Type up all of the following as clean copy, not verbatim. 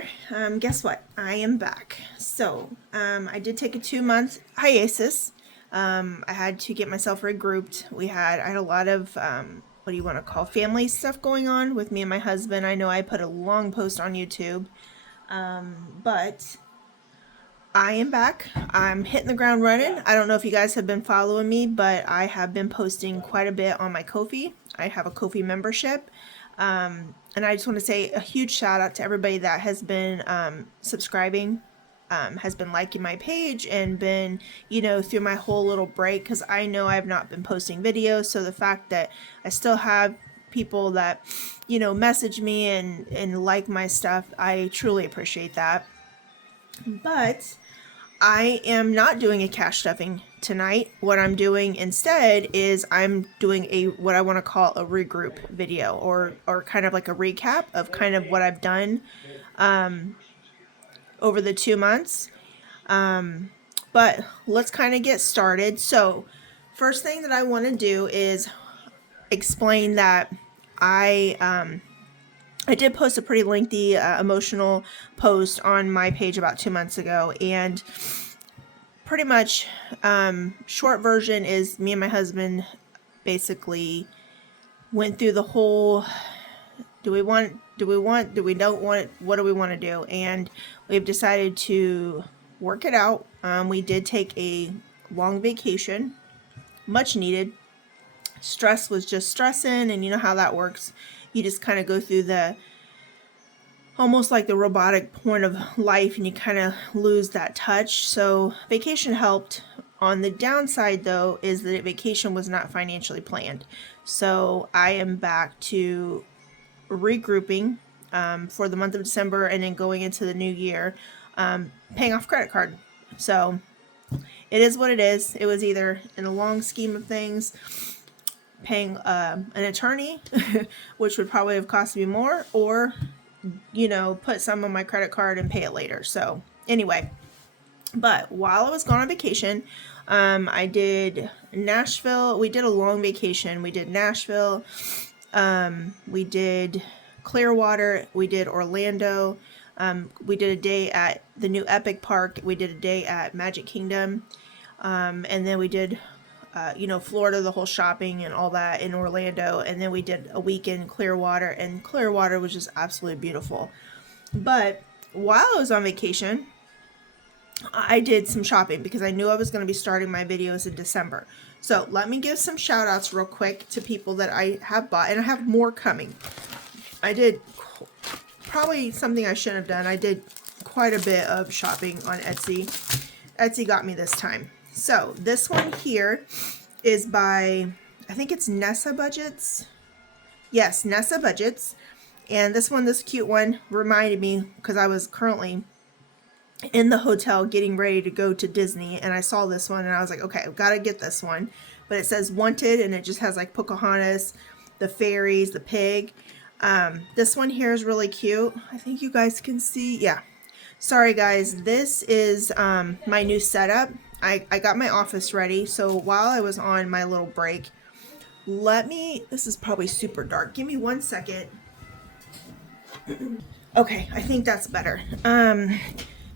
here. Guess what? I am back. So, I did take a 2-month hiatus. I had to get myself regrouped. I had a lot of, what do you want to call, family stuff going on with me and my husband. I know I put a long post on YouTube, but I am back. I'm hitting the ground running. I don't know if you guys have been following me, but I have been posting quite a bit on my Ko-fi. I have a Ko-fi membership. And I just want to say a huge shout out to everybody that has been subscribing, has been liking my page, and been, through my whole little break, because I know I've not been posting videos. So the fact that I still have people that, message me and like my stuff, I truly appreciate that. But I am not doing a cash stuffing tonight. What I'm doing instead is I'm doing what I want to call a regroup video, or kind of like a recap of kind of what I've done over the 2 months. But let's kind of get started. So first thing that I want to do is explain that I did post a pretty lengthy, emotional post on my page about 2 months ago, and pretty much, short version is me and my husband basically went through the whole, do we don't want it, what do we want to do? And we've decided to work it out. We did take a long vacation, much needed. Stress was just stressing, and you know how that works. You just kind of go through almost like the robotic point of life, and you kind of lose that touch. So vacation helped. On the downside, though, is that vacation was not financially planned. So I am back to regrouping for the month of December, and then going into the new year, paying off credit card. So it is what it is. It was either, in the long scheme of things, paying an attorney, which would probably have cost me more, or put some on my credit card and pay it later. So anyway, but while I was gone on vacation, I did Nashville. We did a long vacation. We did Nashville. We did Clearwater. We did Orlando. We did a day at the new Epic Park. We did a day at Magic Kingdom. And then we did Florida, the whole shopping and all that in Orlando. And then we did a week in Clearwater, and Clearwater was just absolutely beautiful. But while I was on vacation, I did some shopping because I knew I was going to be starting my videos in December. So let me give some shout outs real quick to people that I have bought, and I have more coming. I did probably something I shouldn't have done. I did quite a bit of shopping on Etsy. Etsy got me this time. So this one here is by, I think it's Nessa Budgets. Yes, Nessa Budgets. And this cute one reminded me, because I was currently in the hotel getting ready to go to Disney, and I saw this one and I was like, okay, I've got to get this one. But it says wanted, and it just has like Pocahontas, the fairies, the pig. This one here is really cute. I think you guys can see. Yeah. Sorry guys, this is my new setup. I got my office ready. So while I was on my little break, this is probably super dark. Give me 1 second. Okay, I think that's better.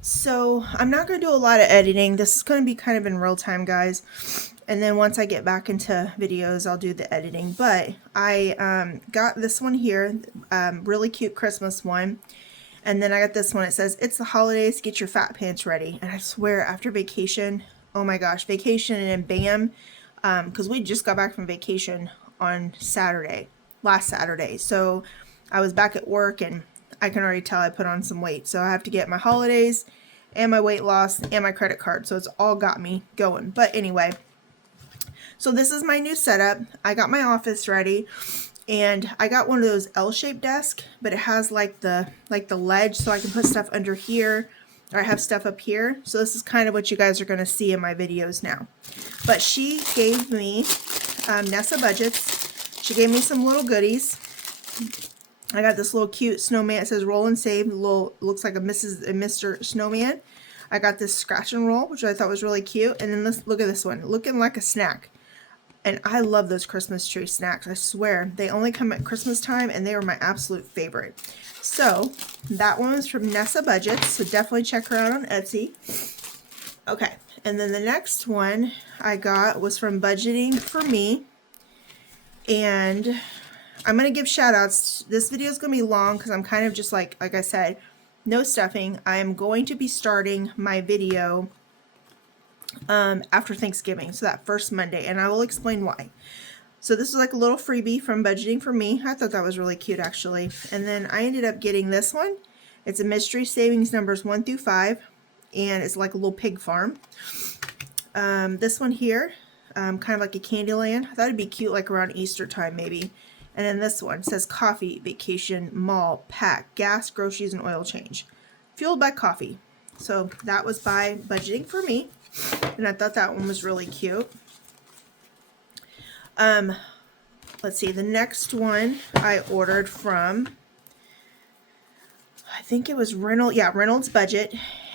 So I'm not going to do a lot of editing. This is going to be kind of in real time, guys. And then once I get back into videos, I'll do the editing. But I got this one here, really cute Christmas one. And then I got this one. It says, it's the holidays, get your fat pants ready. And I swear, after vacation, oh my gosh, vacation, and then bam, because we just got back from vacation on last Saturday. So I was back at work, and I can already tell I put on some weight. So I have to get my holidays and my weight loss and my credit card. So it's all got me going. But anyway, so this is my new setup. I got my office ready. And I got one of those L-shaped desks, but it has like the ledge, so I can put stuff under here, or I have stuff up here. So this is kind of what you guys are going to see in my videos now. But she gave me, Nessa Budgets, she gave me some little goodies. I got this little cute snowman. It says roll and save. Looks like a Mrs. and Mr. Snowman. I got this scratch and roll, which I thought was really cute. And then look at this one, looking like a snack. And I love those Christmas tree snacks. I swear, they only come at Christmas time, and they are my absolute favorite. So that one was from Nessa Budgets, so definitely check her out on Etsy. Okay, and then the next one I got was from Budgeting for Me, and I'm going to give shout outs. This video is going to be long because I'm kind of just like I said, no stuffing. I am going to be starting my video after Thanksgiving, so that first Monday, and I will explain why. So this is like a little freebie from Budgeting for Me. I thought that was really cute, actually. And then I ended up getting this one. It's a mystery savings numbers 1 through 5, and it's like a little pig farm. This one here, kind of like a Candyland. I thought it'd be cute like around Easter time maybe. And then this one says coffee, vacation, mall, pack, gas, groceries, and oil change. Fueled by coffee. So that was by Budgeting for Me. And I thought that one was really cute. Let's see, the next one I ordered from, I think it was Reynolds Budget.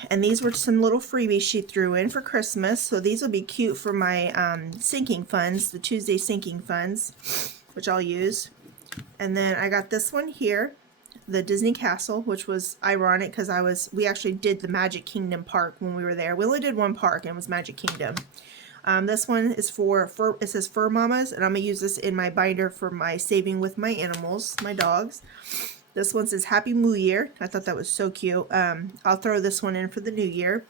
And these were some little freebies she threw in for Christmas. So these will be cute for my sinking funds, the Tuesday sinking funds, which I'll use. And then I got this one here, the Disney Castle, which was ironic because we actually did the Magic Kingdom park when we were there. We only did one park, and it was Magic Kingdom. This one is for fur. It says Fur Mamas, and I'm going to use this in my binder for my saving with my animals, my dogs. This one says Happy New Year. I thought that was so cute. I'll throw this one in for the new year.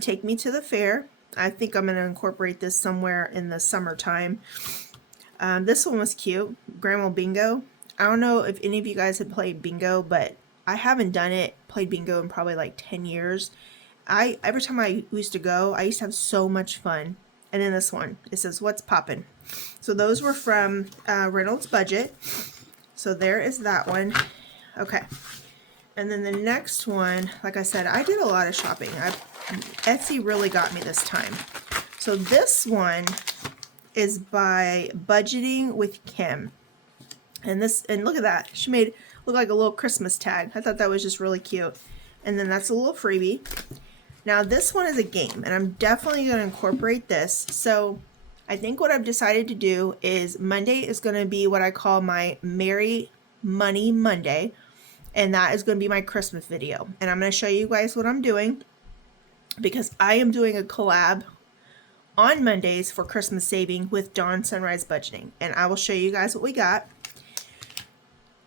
Take Me to the Fair. I think I'm going to incorporate this somewhere in the summertime. This one was cute. Grandma Bingo. I don't know if any of you guys have played bingo, but I haven't played bingo in probably like 10 years. Every time I used to go, I used to have so much fun. And then this one, it says, What's Poppin'? So those were from Reynolds Budget. So there is that one. Okay. And then the next one, like I said, I did a lot of shopping. Etsy really got me this time. So this one is by Budgeting with Kim. And look at that. She made it look like a little Christmas tag. I thought that was just really cute. And then that's a little freebie. Now this one is a game, and I'm definitely going to incorporate this. So I think what I've decided to do is Monday is going to be what I call my Merry Money Monday. And that is going to be my Christmas video. And I'm going to show you guys what I'm doing, because I am doing a collab on Mondays for Christmas saving with Dawn Sunrise Budgeting. And I will show you guys what we got.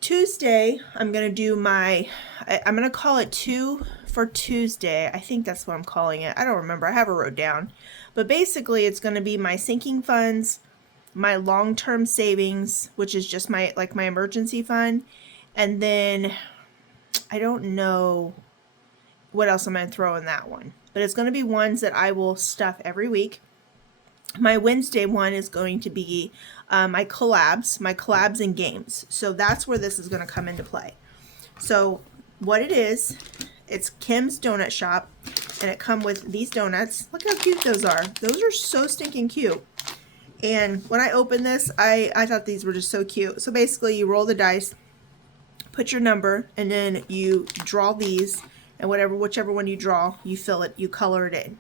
Tuesday, I'm going to do I'm going to call it 2 for Tuesday. I think that's what I'm calling it. I don't remember. I have it wrote down. But basically, it's going to be my sinking funds, my long-term savings, which is just my emergency fund. And then I don't know what else I'm going to throw in that one. But it's going to be ones that I will stuff every week. My Wednesday one is going to be my collabs and games. So that's where this is going to come into play. So what it is, it's Kim's Donut Shop, and it come with these donuts. Look how cute those are. Those are so stinking cute. And when I opened this, I thought these were just so cute. So basically you roll the dice, put your number, and then you draw these, and whichever one you draw, you fill it, you color it in.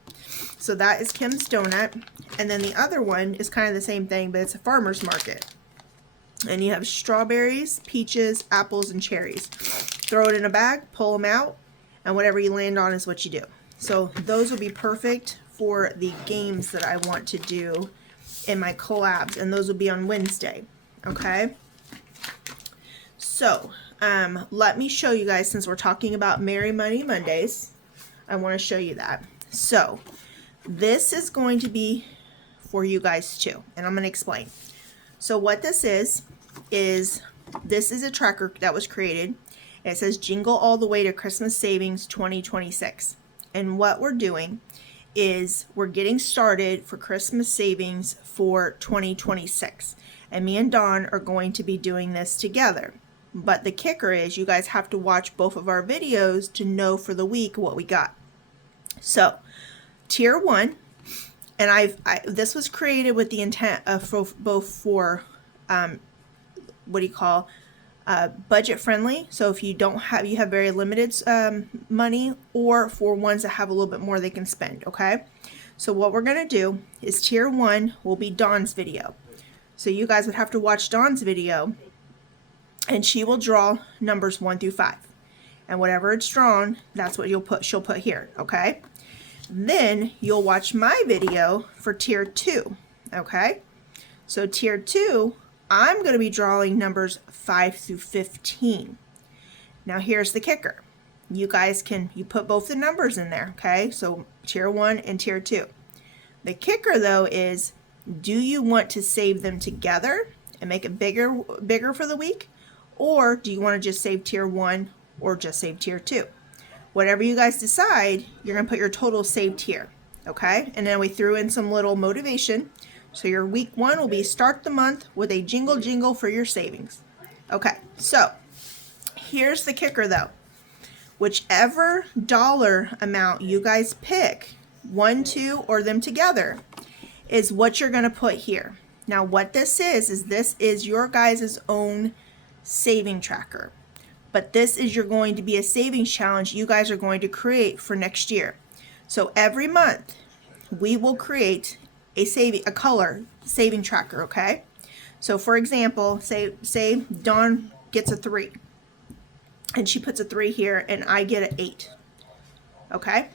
So that is Kim's Donut. And then the other one is kind of the same thing, but it's a farmer's market. And you have strawberries, peaches, apples, and cherries. Throw it in a bag, pull them out, and whatever you land on is what you do. So those will be perfect for the games that I want to do in my collabs, and those will be on Wednesday. Okay? So, let me show you guys, since we're talking about Merry Money Mondays, I want to show you that. So, this is going to be for you guys too, and I'm going to explain. So what this is this is a tracker that was created. It says Jingle All the Way to Christmas Savings 2026. And what we're doing is we're getting started for Christmas savings for 2026. And me and Dawn are going to be doing this together. But the kicker is you guys have to watch both of our videos to know for the week what we got. So, Tier 1, and this was created with the intent of both for budget friendly. So if you you have very limited money, or for ones that have a little bit more they can spend, okay? So what we're gonna do is tier 1 will be Dawn's video. So you guys would have to watch Dawn's video, and she will draw numbers 1 through 5. And whatever it's drawn, that's what she'll put here, okay? Then you'll watch my video for tier 2, okay? So tier 2, I'm going to be drawing numbers 5 through 15. Now here's the kicker. You guys you put both the numbers in there, okay? So tier 1 and tier 2. The kicker though is, do you want to save them together and make it bigger for the week? Or do you want to just save tier 1 or just save tier 2? Whatever you guys decide, you're going to put your total saved here, okay? And then we threw in some little motivation. So your week 1 will be start the month with a jingle for your savings. Okay, so here's the kicker though. Whichever dollar amount you guys pick, 1, 2, or them together, is what you're going to put here. Now what this is this is your guys' own saving tracker. But this is going to be a savings challenge you guys are going to create for next year. So every month we will create a color saving tracker, okay? So for example, say Dawn gets a 3 and she puts a 3 here and I get an 8. Okay?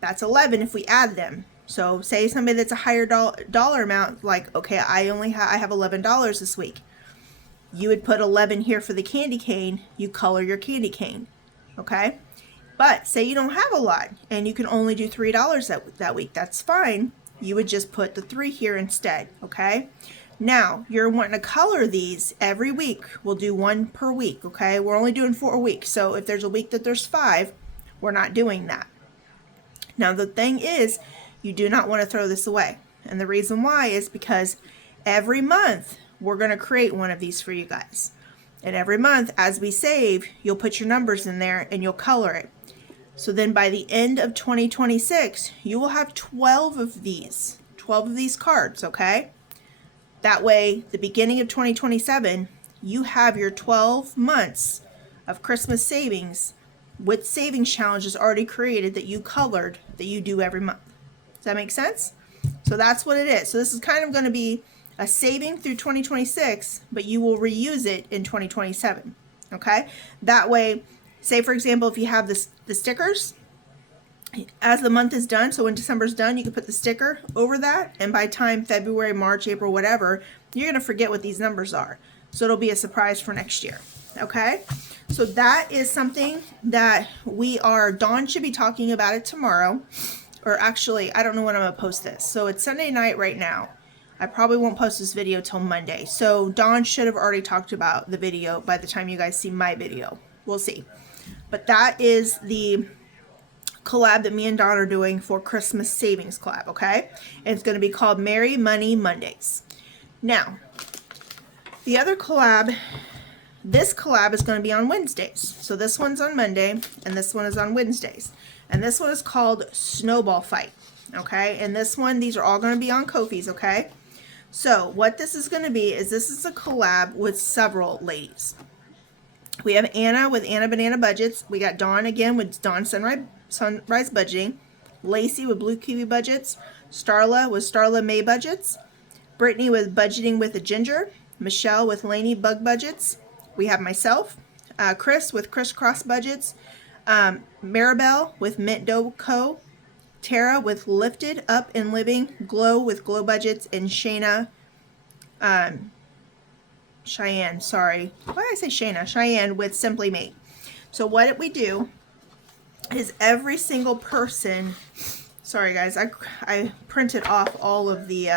That's 11 if we add them. So say somebody that's a higher dollar amount, like, okay, I have $11 this week. You would put 11 here for the candy cane. You color your candy cane, okay? But say you don't have a lot and you can only do $3 that week. That's fine. You would just put the 3 here instead, okay? Now, you're wanting to color these every week. We'll do 1 per week, okay? We're only doing 4 weeks. So if there's a week that there's 5, we're not doing that. Now, the thing is, you do not want to throw this away. And the reason why is because every month, we're going to create one of these for you guys. And every month, as we save, you'll put your numbers in there and you'll color it. So then by the end of 2026, you will have 12 of these cards, okay? That way, the beginning of 2027, you have your 12 months of Christmas savings with savings challenges already created that you colored that you do every month. Does that make sense? So that's what it is. So this is kind of going to be a saving through 2026, but you will reuse it in 2027, okay? That way, say for example, if you have the stickers, as the month is done, so when December's done, you can put the sticker over that, and by time February, March, April, whatever, you're going to forget what these numbers are. So it'll be a surprise for next year, okay? So that is something that Dawn should be talking about it tomorrow, or actually, I don't know when I'm going to post this. So it's Sunday night right now. I probably won't post this video till Monday. So Dawn should have already talked about the video by the time you guys see my video. We'll see. But that is the collab that me and Dawn are doing for Christmas Savings Collab, okay? And it's going to be called Merry Money Mondays. Now, the other collab, this collab is going to be on Wednesdays. So this one's on Monday, and this one is on Wednesdays. And this one is called Snowball Fight, okay? And this one, these are all going to be on Ko-fi's, okay? So what this is going to be is this is a collab with several ladies. We have Anna with Anna Banana Budgets. We got Dawn again with Dawn Sunrise Budgeting. Lacey with Blue Kiwi Budgets. Starla with Starla May Budgets. Brittany with Budgeting with a Ginger. Michelle with Laney Bug Budgets. We have myself. Chris with Crisscross Budgets. Maribel with Mint Dough Co. Tara with Lifted Up and Living. Glow with Glow Budgets. And Shayna, Cheyenne, sorry. Why did I say Shayna? Cheyenne with Simply Made. So what we do is every single person, sorry guys, I printed off all of the,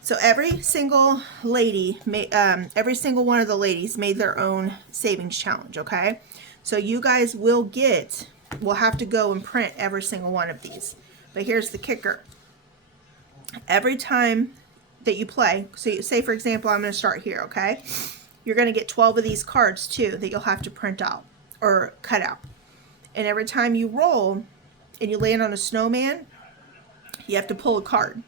so every single lady, every single one of the ladies made their own savings challenge, okay? So you guys will have to go and print every single one of these. But here's the kicker. Every time that you play, so you say for example, I'm going to start here, okay? You're going to get 12 of these cards too that you'll have to print out or cut out. And every time you roll and you land on a snowman, you have to pull a card.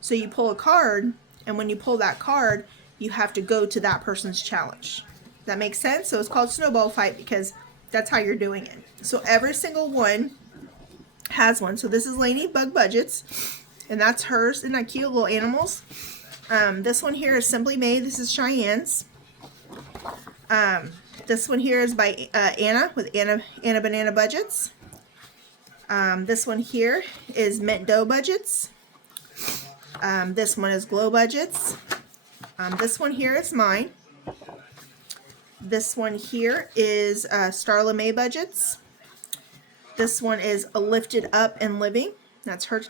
So you pull a card, and when you pull that card, you have to go to that person's challenge. That makes sense? So it's called Snowball Fight because that's how you're doing it. So every single one has one. So this is Ladybug Budgets, and that's hers. Isn't that cute? Little animals. This one here is Simply Made. This is Cheyenne's. This one here is by Anna with Anna Banana Budgets. This one here is Mint Dough Budgets. This one is Glow Budgets. This one here is mine. This one here is Starla May Budgets. This one is Lifted Up and Living. That's her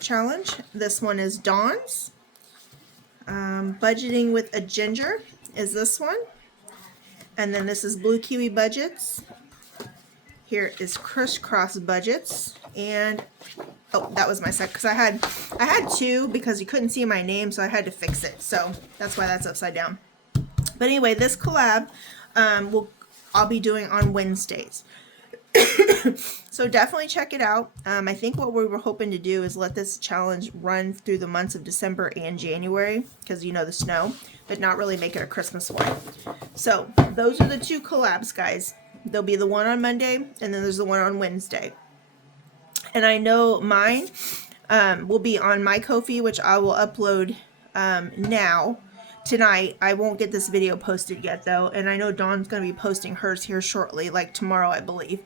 challenge. This one is Dawn's. Budgeting with a Ginger is this one. And then this is Blue Kiwi Budgets. Here is Crisscross Budgets. And oh, that was my set because I had two because you couldn't see my name, so I had to fix it. So that's why that's upside down. But anyway, this collab I'll be doing on Wednesdays. So definitely check it out. I think what we were hoping to do is let this challenge run through the months of December and January because you know the snow, but not really make it a Christmas one. So those are the two collabs, guys. There'll be the one on Monday and then there's the one on Wednesday. And I know mine will be on my Ko-fi, which I will upload now. Tonight. I won't get this video posted yet though, and I know Dawn's going to be posting hers here shortly, like tomorrow I believe.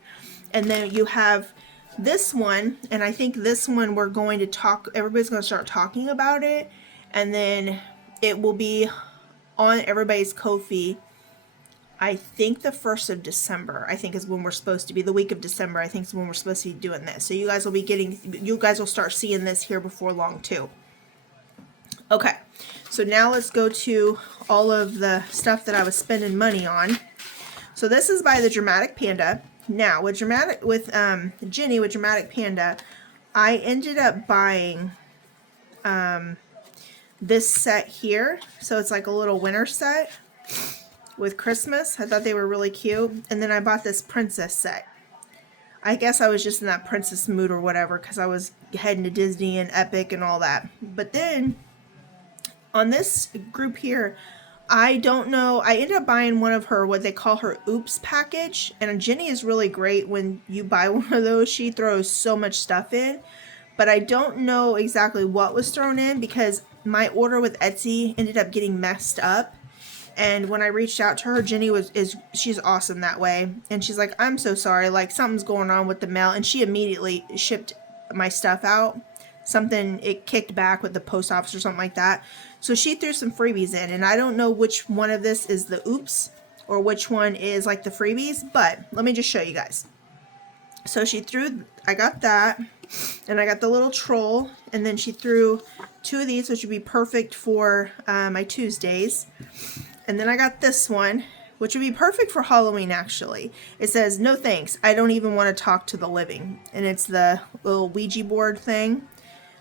And then you have this one, and I think this one we're going to talk, everybody's going to start talking about it, and then it will be on everybody's Ko-fi. I think the 1st of December, I think is when we're supposed to be, the week of December, I think is when we're supposed to be doing this. So you guys will start seeing this here before long too. Okay, so now let's go to all of the stuff that I was spending money on. So this is by the Dramatic Panda. Now with Jenny with Dramatic Panda, I ended up buying this set here. So it's like a little winter set with Christmas. I thought they were really cute. And then I bought this princess set. I guess I was just in that princess mood or whatever because I was heading to Disney and Epic and all that. But then on this group here, I don't know, I ended up buying one of her, what they call her Oops package, and Jenny is really great when you buy one of those. She throws so much stuff in, but I don't know exactly what was thrown in because my order with Etsy ended up getting messed up, and when I reached out to her, Jenny she's awesome that way, and she's like, I'm so sorry, like something's going on with the mail, and she immediately shipped my stuff out. Something, it kicked back with the post office or something like that. So she threw some freebies in, and I don't know which one of this is the Oops or which one is like the freebies, but let me just show you guys. So she threw, I got that, and I got the little troll, and then she threw two of these, which would be perfect for my Tuesdays. And then I got this one, which would be perfect for Halloween actually. It says, no thanks, I don't even want to talk to the living. And it's the little Ouija board thing.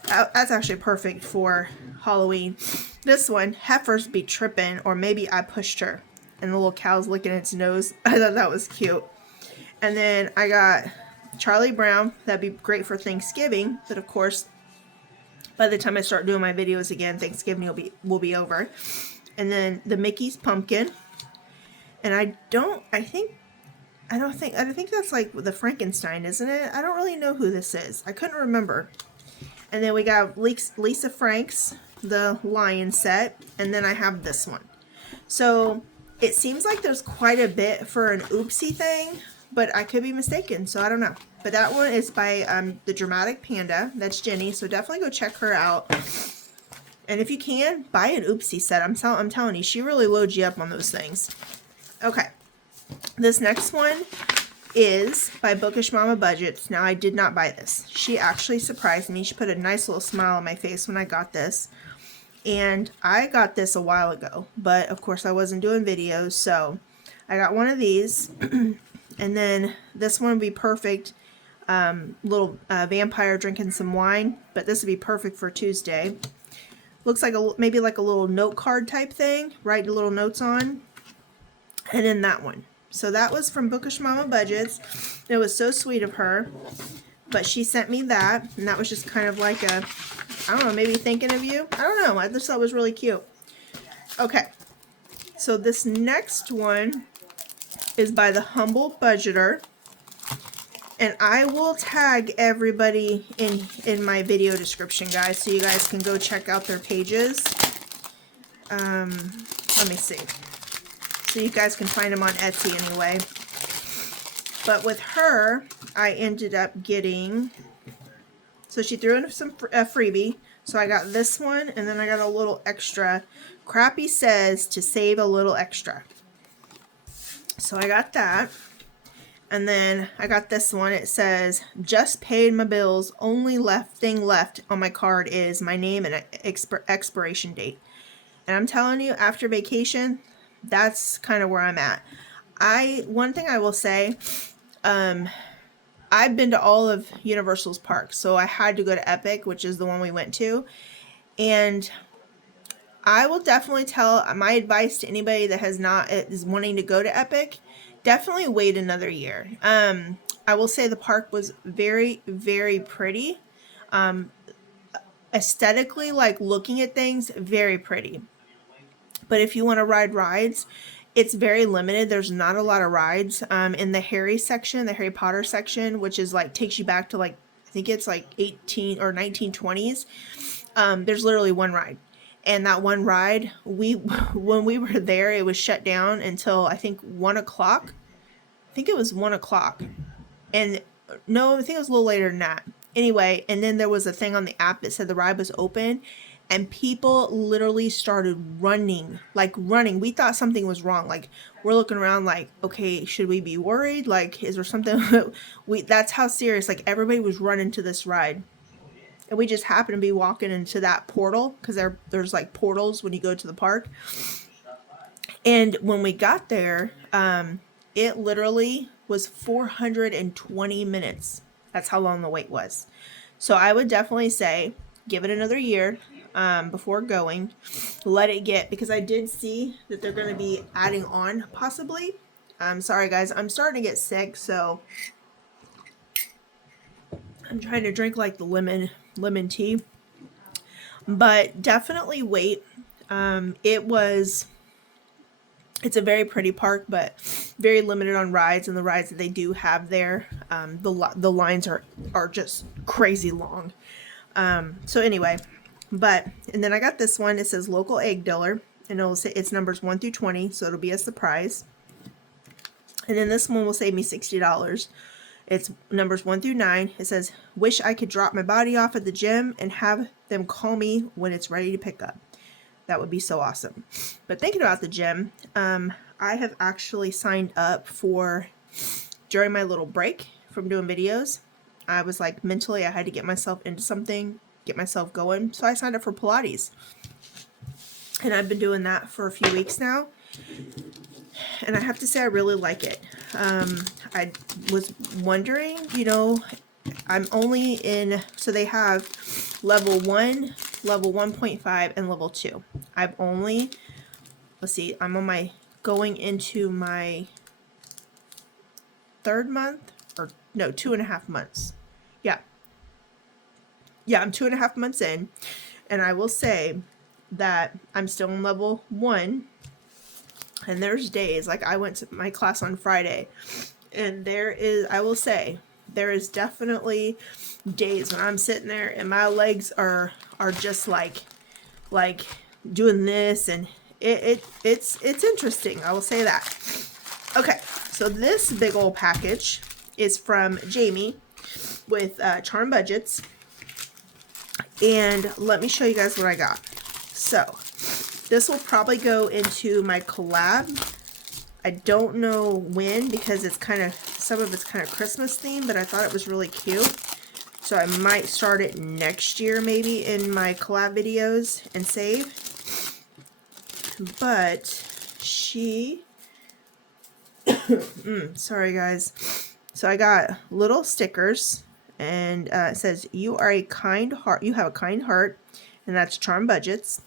That's actually perfect for Halloween. This one, heifers be tripping, or maybe I pushed her. And the little cow's licking its nose. I thought that was cute. And then I got Charlie Brown. That'd be great for Thanksgiving. But of course, by the time I start doing my videos again, Thanksgiving will be over. And then the Mickey's pumpkin. And I think that's like the Frankenstein, isn't it? I don't really know who this is. I couldn't remember. And then we got Lisa Frank's, the lion set, and then I have this one. So it seems like there's quite a bit for an oopsie thing, but I could be mistaken, so I don't know. But that one is by the Dramatic Panda. That's Jenny, so definitely go check her out. And if you can, buy an oopsie set. I'm telling you, she really loads you up on those things. Okay, this next one is by Bookish Mama Budgets. Now, I did not buy this. She actually surprised me. She put a nice little smile on my face when I got this. And I got this a while ago, but of course I wasn't doing videos, so I got one of these. And then this one would be perfect. Little vampire drinking some wine, but this would be perfect for Tuesday. Looks like maybe like a little note card type thing. Write little notes on. And then that one. So that was from Bookish Mama Budgets. It was so sweet of her. But she sent me that. And that was just kind of like a, I don't know, maybe thinking of you. I don't know. I just thought it was really cute. Okay. So this next one is by the Humble Budgeter. And I will tag everybody in my video description, guys, so you guys can go check out their pages. Let me see. So you guys can find them on Etsy anyway. But with her, I ended up getting, so she threw in some freebie. So I got this one, and then I got a little extra. Crappy says to save a little extra. So I got that. And then I got this one. It says, just paid my bills. Only thing left on my card is my name and expiration date. And I'm telling you, after vacation, that's kind of where I'm at. One thing I will say, I've been to all of Universal's parks, so I had to go to Epic, which is the one we went to. And I will definitely tell my advice to anybody that is wanting to go to Epic, definitely wait another year. I will say the park was very, very pretty. Aesthetically, like looking at things, very pretty. But if you want to ride rides, it's very limited. There's not a lot of rides. In the Harry section, the Harry Potter section, which is like takes you back to like, I think it's like 18 or 1920s. There's literally one ride. And that one ride, when we were there, it was shut down until I think 1 o'clock. I think it was 1 o'clock. And no, I think it was a little later than that. Anyway, and then there was a thing on the app that said the ride was open. And people literally started running, like running. We thought something was wrong. Like, we're looking around like, okay, should we be worried? Like, is there something? That's how serious. Like, everybody was running to this ride. And we just happened to be walking into that portal, because there's like portals when you go to the park. And when we got there, it literally was 420 minutes. That's how long the wait was. So I would definitely say, give it another year. Before going, let it get, because I did see that they're going to be adding on possibly. Sorry guys, I'm starting to get sick, so I'm trying to drink like the lemon tea, but definitely wait. It's a very pretty park, but very limited on rides, and the rides that they do have there, the lines are just crazy long. So anyway. And then I got this one. It says local egg dealer, and it'll say it's numbers 1 through 20, so it'll be a surprise. And then this one will save me $60. It's numbers 1 through 9. It says, wish I could drop my body off at the gym and have them call me when it's ready to pick up. That would be so awesome. But thinking about the gym, I have actually signed up for, during my little break from doing videos, I was like, mentally I had to get myself into something, get myself going. So I signed up for Pilates. And I've been doing that for a few weeks now. And I have to say I really like it. I was wondering, I'm only in, so they have level 1, level 1.5, and level 2. I've only, let's see, I'm on going into my 3rd month, or no, 2.5 months. Yeah, I'm 2.5 months in, and I will say that I'm still in level 1, and there's days, like I went to my class on Friday, and I will say, there is definitely days when I'm sitting there and my legs are just like doing this, and it's interesting, I will say that. Okay, so this big old package is from Jamie with Charm Budgets. And let me show you guys what I got. So, this will probably go into my collab. I don't know when, because some of it's kind of Christmas themed, but I thought it was really cute. So I might start it next year, maybe, in my collab videos and save. But sorry guys. So I got little stickers. And it says, you are a kind heart. You have a kind heart, and that's Charm Budgets.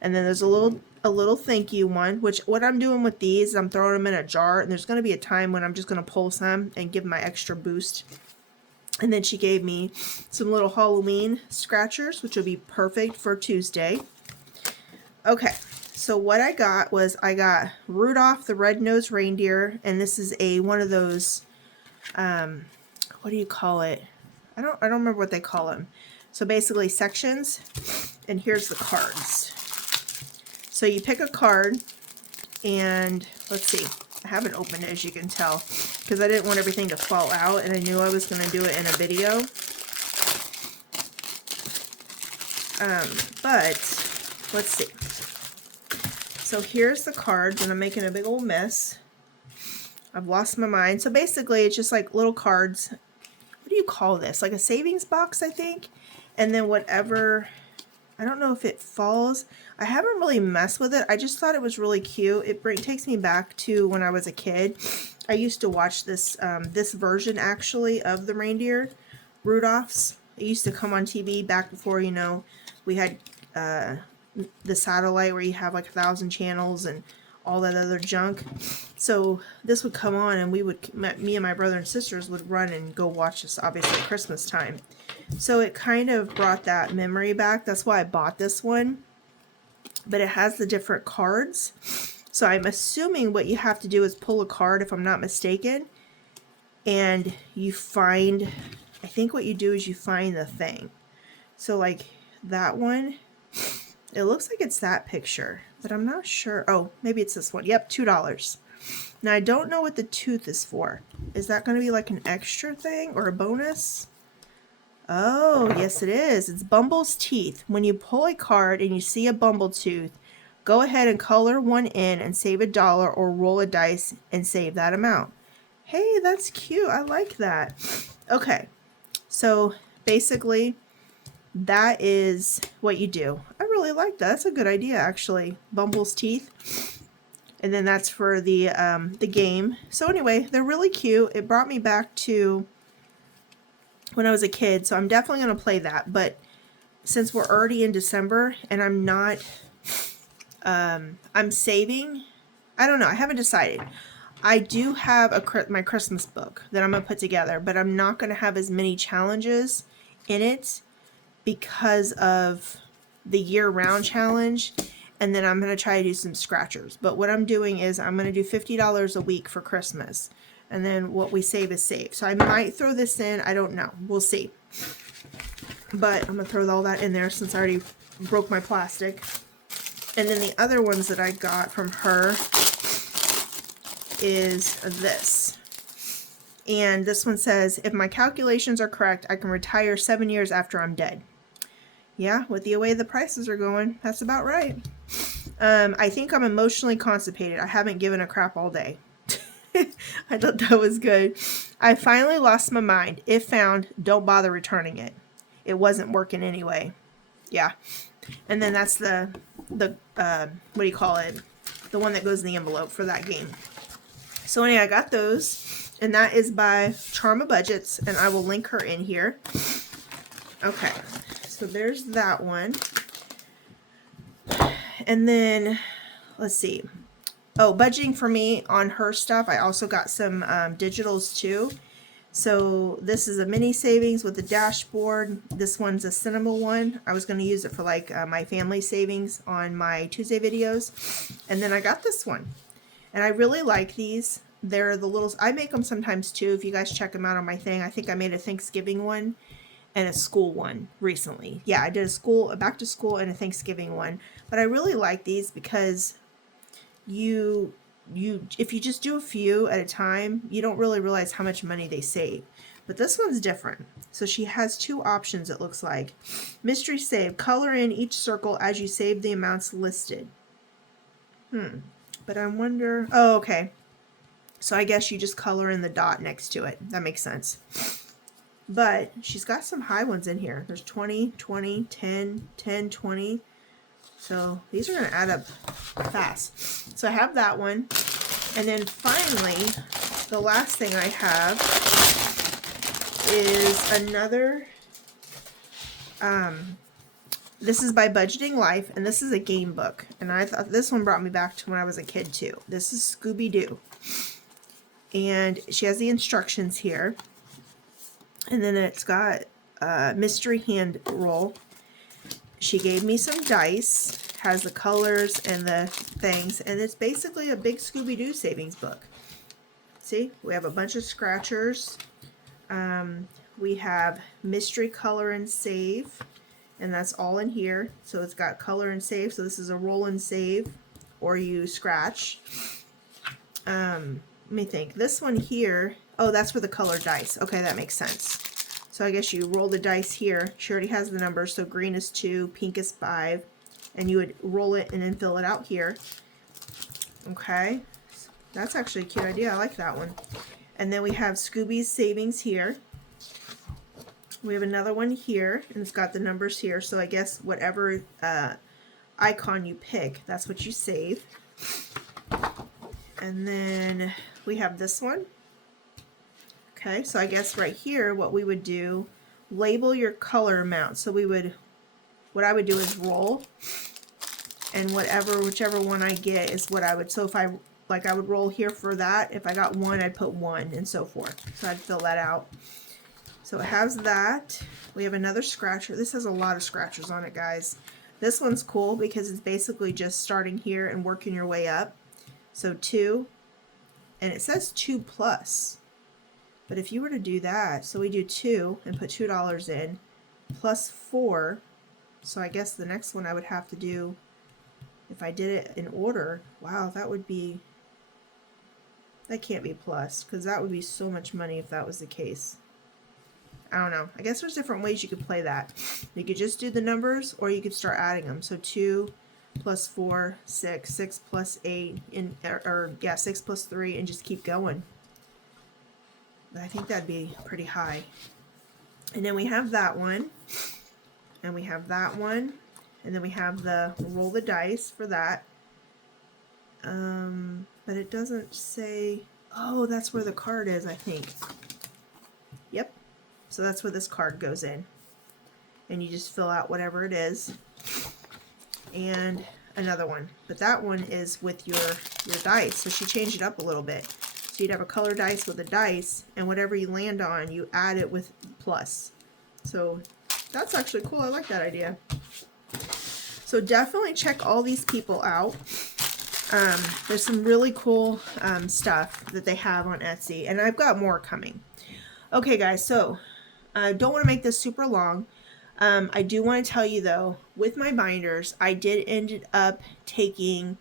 And then there's a little thank you one. Which what I'm doing with these, I'm throwing them in a jar, and there's going to be a time when I'm just going to pull some and give my extra boost. And then she gave me some little Halloween scratchers, which will be perfect for Tuesday. Okay, So what I got was I got Rudolph the Red-Nosed Reindeer, and this is one of those, what do you call it? I don't remember what they call them. So basically sections, and here's the cards. So you pick a card, and let's see, I haven't opened it, as you can tell, because I didn't want everything to fall out, and I knew I was going to do it in a video. But let's see. So here's the cards, and I'm making a big old mess. I've lost my mind. So basically it's just like little cards. What do you call this? Like a savings box, I think. And then whatever, I don't know if it falls. I haven't really messed with it. I just thought it was really cute. It takes me back to when I was a kid. I used to watch this this version actually of the reindeer, Rudolph's. It used to come on TV back before, you know, we had the satellite where you have like 1,000 channels and all that other junk. So this would come on, and me and my brother and sisters would run and go watch this, obviously at Christmas time. So it kind of brought that memory back. That's why I bought this one. But it has the different cards. So I'm assuming what you have to do is pull a card, if I'm not mistaken. And you find, I think what you do is you find the thing. So like that one, it looks like it's that picture, but I'm not sure. Oh, maybe it's this one. Yep, $2. Now I don't know what the tooth is for. Is that going to be like an extra thing or a bonus? Oh, yes it is. It's Bumble's teeth. When you pull a card and you see a bumble tooth, go ahead and color one in and save $1 or roll a dice and save that amount. Hey, that's cute. I like that. Okay, so basically that is what you do. I really like that. That's a good idea, actually. Bumble's teeth. And then that's for the game. So anyway, they're really cute. It brought me back to when I was a kid, so I'm definitely going to play that. But since we're already in December and I'm not, I'm saving, I don't know, I haven't decided. I do have my Christmas book that I'm going to put together, but I'm not going to have as many challenges in it because of the year-round challenge. And then I'm going to try to do some scratchers. But what I'm doing is I'm going to do $50 a week for Christmas. And then what we save is saved. So I might throw this in. I don't know. We'll see. But I'm going to throw all that in there since I already broke my plastic. And then the other ones that I got from her is this. And this one says, if my calculations are correct, I can retire 7 years after I'm dead. Yeah, with the way the prices are going, that's about right. I think I'm emotionally constipated. I haven't given a crap all day. I thought that was good. I finally lost my mind. If found, don't bother returning it. It wasn't working anyway. Yeah. And then that's the what do you call it? The one that goes in the envelope for that game. So anyway, I got those. And that is by Charma Budgets. And I will link her in here. Okay. So there's that one. And then, let's see. Oh, budgeting for me on her stuff. I also got some digitals too. So this is a mini savings with a dashboard. This one's a cinema one. I was going to use it for like my family savings on my Tuesday videos. And then I got this one. And I really like these. They're the little, I make them sometimes too. If you guys check them out on my thing. I think I made a Thanksgiving one and a school one recently. Yeah, I did a back to school and a Thanksgiving one. But I really like these because if you just do a few at a time, you don't really realize how much money they save. But this one's different. So she has two options, it looks like. Mystery save. Color in each circle as you save the amounts listed. But I wonder, oh, okay. So I guess you just color in the dot next to it. That makes sense. But she's got some high ones in here. There's 20, 20, 10, 10, 20. So these are going to add up fast. So I have that one. And then finally, the last thing I have is another, this is by Budgeting Life, and this is a game book. And I thought this one brought me back to when I was a kid too. This is Scooby-Doo. And she has the instructions here. And then it's got a mystery hand roll. She gave me some dice, has the colors and the things, and it's basically a big Scooby-Doo savings book. See, we have a bunch of scratchers. We have mystery, color, and save, and that's all in here. So it's got color and save. So this is a roll and save, or you scratch. Let me think. This one here, oh, that's for the color dice. Okay, that makes sense. So I guess you roll the dice here. She already has the numbers. So green is 2, pink is 5, and you would roll it and then fill it out here. Okay, that's actually a cute idea. I like that one. And then we have Scooby's savings here. We have another one here, and it's got the numbers here. So I guess whatever icon you pick, that's what you save. And then we have this one. Okay, so I guess right here, what we would do, label your color amount. So what I would do is roll, and whichever one I get is what I would, so if I would roll here for that. If I got 1, I'd put 1, and so forth. So I'd fill that out. So it has that. We have another scratcher. This has a lot of scratchers on it, guys. This one's cool because it's basically just starting here and working your way up. So 2, and it says 2 plus. But if you were to do that, so we do 2 and put $2 in, plus 4. So I guess the next one I would have to do, if I did it in order, wow, that can't be plus, because that would be so much money if that was the case. I don't know. I guess there's different ways you could play that. You could just do the numbers, or you could start adding them. So 2 plus 4, 6, 6 plus 8, 6 plus 3, and just keep going. But I think that'd be pretty high. And then we have that one, and we have that one, and then we have the roll the dice for that. But it doesn't say, oh, that's where the card is, I think. Yep. So that's where this card goes in. And you just fill out whatever it is. And another one. But that one is with your dice. So she changed it up a little bit. So you'd have a color dice with a dice, and whatever you land on, you add it with plus. So that's actually cool. I like that idea. So definitely check all these people out. There's some really cool stuff that they have on Etsy, and I've got more coming. Okay, guys, so I don't want to make this super long. I do want to tell you, though, with my binders, I did end up taking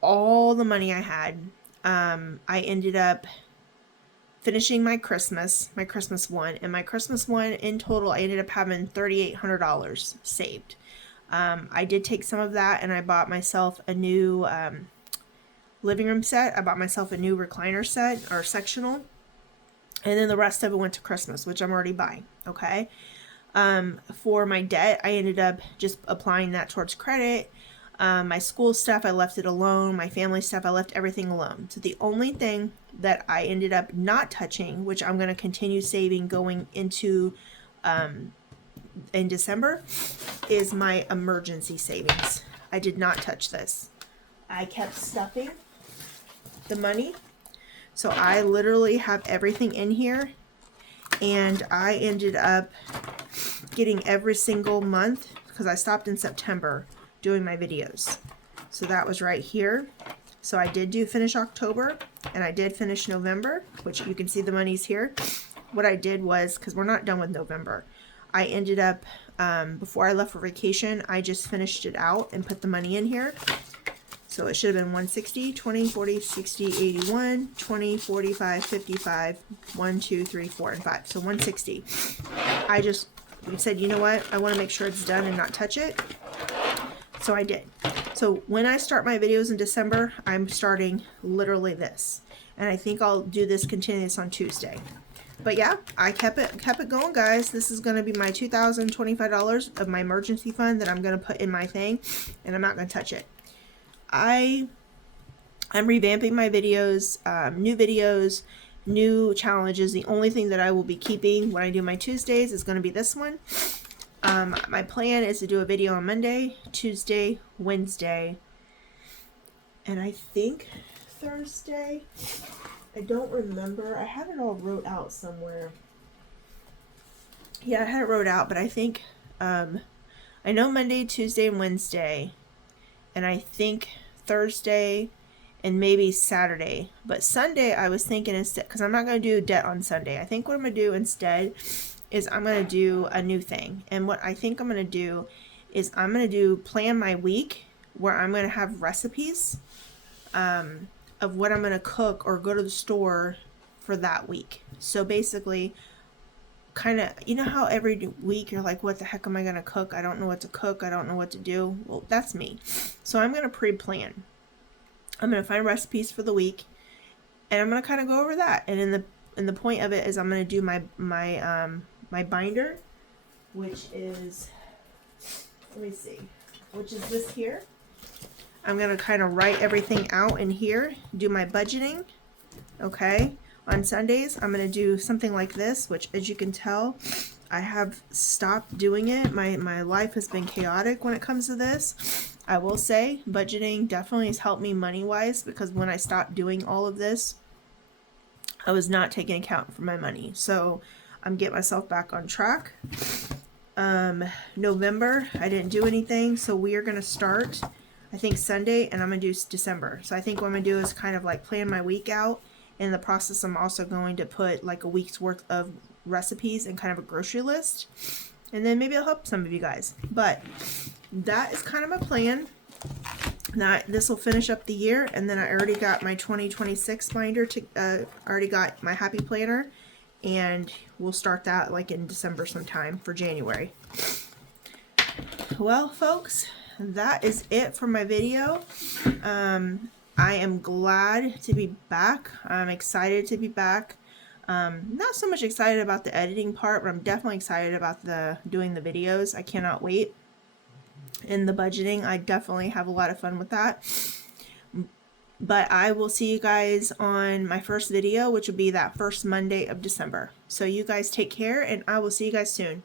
all the money I had. I ended up finishing my Christmas one, and my Christmas one in total, I ended up having $3,800 saved. I did take some of that, and I bought myself a new living room set. I bought myself a new recliner set, or sectional, and then the rest of it went to Christmas, which I'm already buying. Okay. For my debt, I ended up just applying that towards credit. My school stuff, I left it alone. My family stuff, I left everything alone. So the only thing that I ended up not touching, which I'm going to continue saving going into in December, is my emergency savings. I did not touch this. I kept stuffing the money. So I literally have everything in here, and I ended up getting every single month, because I stopped in September doing my videos. So that was right here. So I did finish October, and I did finish November, which you can see the money's here. What I did was, because we're not done with November, I ended up, before I left for vacation, I just finished it out and put the money in here. So it should have been 160, 20, 40, 60, 81, 20, 45, 55, 1, 2, 3, 4, and 5. So 160. I just said, you know what? I want to make sure it's done and not touch it. So I did. So when I start my videos in December, I'm starting literally this. And I think I'll do this continuous on Tuesday. But yeah, I kept it going, guys. This is going to be my $2,025 of my emergency fund that I'm going to put in my thing, and I'm not going to touch it. I'm revamping my videos, new challenges. The only thing that I will be keeping when I do my Tuesdays is going to be this one. My plan is to do a video on Monday, Tuesday, Wednesday, and I think Thursday. I don't remember. I had it all wrote out somewhere. Yeah, I had it wrote out, but I think, I know Monday, Tuesday, and Wednesday and I think Thursday and maybe Saturday. But Sunday I was thinking instead, because I'm not going to do debt on Sunday. I think what I'm going to do instead is I'm going to do a new thing. And what I think I'm going to do is I'm going to plan my week where I'm going to have recipes of what I'm going to cook or go to the store for that week. So basically, kind of, you know how every week you're like, what the heck am I going to cook? I don't know what to cook. I don't know what to do. Well, that's me. So I'm going to pre-plan. I'm going to find recipes for the week, and I'm going to kind of go over that. And in the point of it is I'm going to do my binder, which is, let me see, which is this here. I'm going to kind of write everything out in here, do my budgeting. Okay. On Sundays, I'm going to do something like this, which, as you can tell, I have stopped doing it. My life has been chaotic when it comes to this. I will say budgeting definitely has helped me money-wise, because when I stopped doing all of this, I was not taking account for my money. So I'm getting myself back on track. November, I didn't do anything, so we are going to start, I think, Sunday, and I'm going to do December. So I think what I'm going to do is kind of like plan my week out. In the process, I'm also going to put like a week's worth of recipes and kind of a grocery list. And then maybe I'll help some of you guys. But that is kind of my plan. Now, this will finish up the year. And then I already got my 2026 binder. Already got my happy planner. And we'll start that like in December sometime for January. Well, folks, that is it for my video. I am glad to be back. I'm excited to be back. Not so much excited about the editing part, but I'm definitely excited about doing the videos. I cannot wait. And the budgeting, I definitely have a lot of fun with that. But I will see you guys on my first video, which will be that first Monday of December. So you guys take care, and I will see you guys soon.